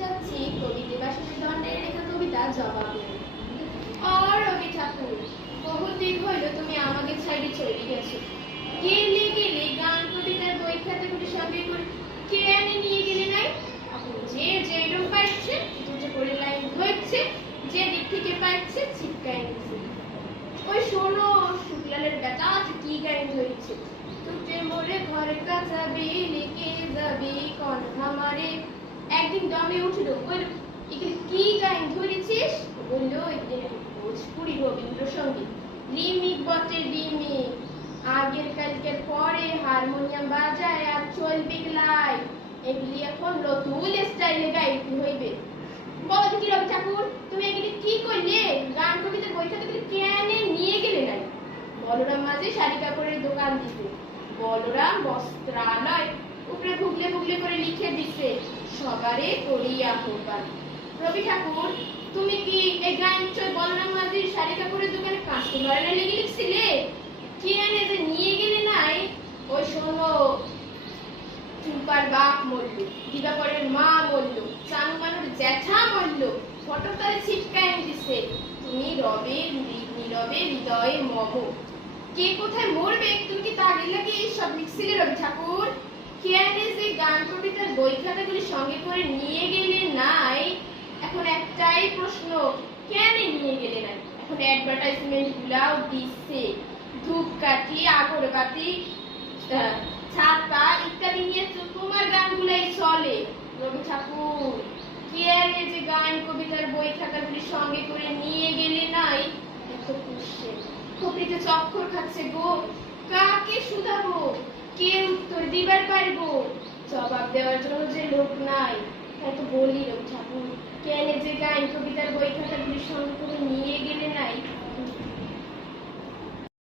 যাচ্ছি কবি দেবাশিসের দণ্ডের লেখা কবিতা জবাব নেই। রবি ঠাকুর, বহুদিন হইল তুমি আমাকে ছাইড়ে চলে গেছো। গেলে গেলে গান কবিতার বই খাতাগুলি সঙ্গে করে কে এনে নিয়ে গেলে নাই? এখন যে যেরকম পাইছে দুটো করে লাইন ধরছে, যে দিক থেকে পাইছে ছিটকাই নিচ্ছে। ওই শোনো, শুক্লালের বেটা কি গাইন ধরেছে, তুটে মোরে ঘরে কাছাবি লিখে যাবি কোন আমারে। একদিন দমে উঠল, বলল এখানে কি গাইন ধরেছিস? বললো ভোজপুরি রবীন্দ্রসঙ্গীত, রিমিক বটে রিমিক। আগের কালকের পরে হারমোনিয়াম বাজায় আর চলবে গলাই, এগুলি এখন নতুন স্টাইলে গাইতে হইবে। বলো দেখি রবি ঠাকুর, তুমি এগুলি কি করলে? গান কবিতার বই খাতাগুলি কেন নিয়ে গেলে নাই? বলরাম মাঝে শাড়ি কাপড়ের দোকান দিতে, বলরাম বস্ত্রালয় উপরে ভুগলে ভুগলে করে লিখে দিচ্ছে সবারে করিয়া আহ্বান। রবি ঠাকুর, তুমি কি এই গান বলরাম মাঝির শাড়ি কাপড়ের দোকানে কাস্টমারের লেগে লিখছিলে? কি এনে যে নিয়ে গেলে নাই? ওই শোনো, চুম্পার বাপ মরল, দিবাকরের মা মরল, চানুমানুর জ্যাঠা মরল, ফটোকালে ছিটকায় দিছে। তুমি রবে নীরবে হৃদয়ে মম। কে কোথায় মরবে তুমি কি তাগিদ লাগিয়ে সব লিখছিলে রবি ঠাকুর? কেন যে গান কবিতার বই খাতাগুলি সঙ্গে করে নিয়ে গেলে নাই? এখন একটাই প্রশ্ন, কেন নিয়ে গেলে নাই? এখন অ্যাডভার্টাইজমেন্ট গুলাও দিচ্ছে, ধূপকাঠি, আগরবাতি, ছাতা ইত্যাদি নিয়ে তোমার গানগুলাই চলে। রবি ঠাকুর, কেন যে গান কবিতার বই খাতাগুলি সঙ্গে করে নিয়ে গেলে নাই? এত কোশ্চেন কবিতে চক্কর খাচ্ছে গো। কাকে শুধাবো, কে উত্তর দিবার পারবো? জবাব দেওয়ার জন্য যে লোক নাই। তাই তো বলি রবি ঠাকুর, কেন যে গান কবিতার বই